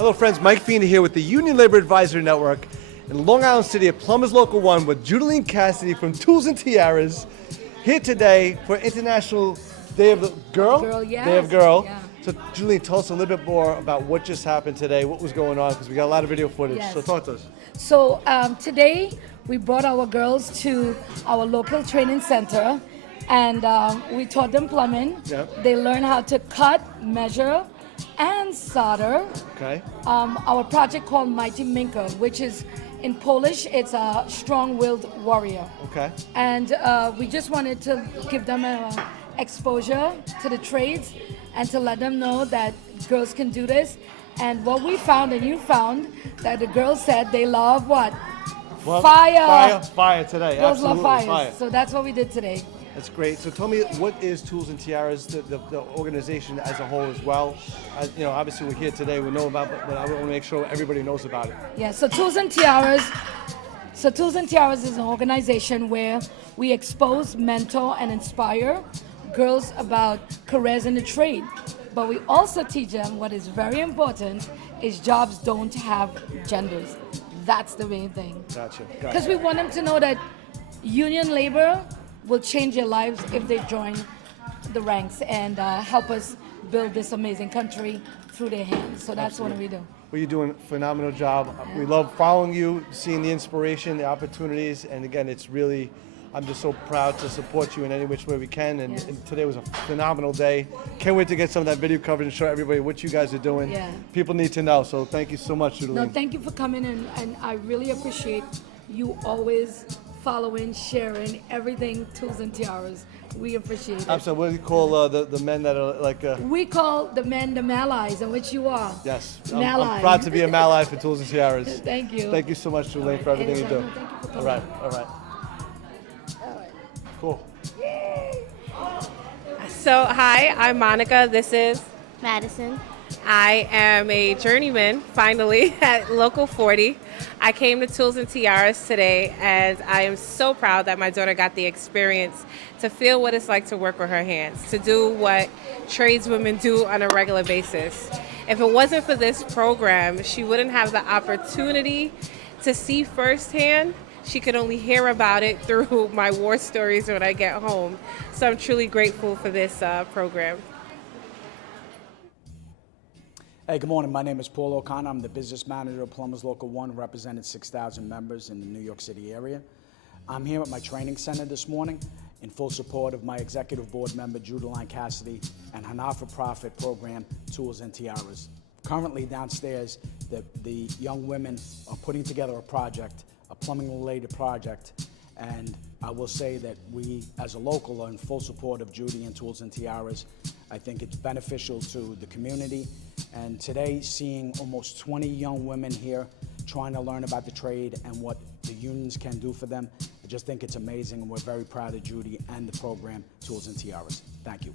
Hello friends, Mike Feeney here with the Union Labor Advisory Network in Long Island City at Plumbers Local 1 with Judaline Cassidy from Tools and Tiaras here today for International Day of the Girl? Yes. Day of Girl. Yeah. So Judaline, tell us a little bit more about what just happened today, what was going on, because we got a lot of video footage, Yes. so talk to us. So today we brought our girls to our local training center and we taught them plumbing. Yep. They learned how to cut, measure, and solder. Okay. Our project called Mighty Minka, which is in Polish, it's a strong-willed warrior. Okay. And we just wanted to give them exposure to the trades and to let them know that girls can do this. And what we found, and you found, that the girls said they love what? Well, Fire. Fire today. Girls Absolutely. love fire. So that's what we did today. That's great. So tell me, what is Tools and Tiaras, the organization as a whole as well? Obviously we're here today, we know about it, but I want to make sure everybody knows about it. Yeah, so Tools and Tiaras is an organization where we expose, mentor, and inspire girls about careers in the trade. But we also teach them what is very important is jobs don't have genders. That's the main thing. Gotcha. Because we want them to know that union labor will change their lives if they join the ranks and help us build this amazing country through their hands. So that's what we do. Well, you're doing a phenomenal job. We love following you, seeing the inspiration, the opportunities, and again, I'm just so proud to support you in any which way we can, and today was a phenomenal day. Can't wait to get some of that video covered and show everybody what you guys are doing. Yeah. People need to know, so thank you so much, Judaline. No, thank you for coming in, and I really appreciate you always following, sharing everything Tools and Tiaras. We appreciate it. Absolutely. What do you call the men that are like... We call the men the Malais, in which you are. Yes. Malai. I'm proud to be a Malai for Tools and Tiaras. Thank you. Thank you so much, Judaline, for everything you do. Thank you for coming. All right. All right. Cool. So, hi, I'm Monica. This is Madison. I am a journeyman, finally, at Local 40. I came to Tools and Tiaras today, and I am so proud that my daughter got the experience to feel what it's like to work with her hands, to do what tradeswomen do on a regular basis. If it wasn't for this program, she wouldn't have the opportunity to see firsthand. She could only hear about it through my war stories when I get home. So I'm truly grateful for this program. Hey, good morning. My name is Paul O'Connor. I'm the business manager of Plumbers Local 1, representing 6,000 members in the New York City area. I'm here at my training center this morning in full support of my executive board member, Judaline Cassidy, and her not-for-profit program, Tools and Tiaras. Currently downstairs, the young women are putting together a project, a plumbing-related project, and I will say that we, as a local, are in full support of Judy and Tools and Tiaras. I think it's beneficial to the community, and today, seeing almost 20 young women here trying to learn about the trade and what the unions can do for them, I just think it's amazing, and we're very proud of Judy and the program, Tools and Tiaras. Thank you.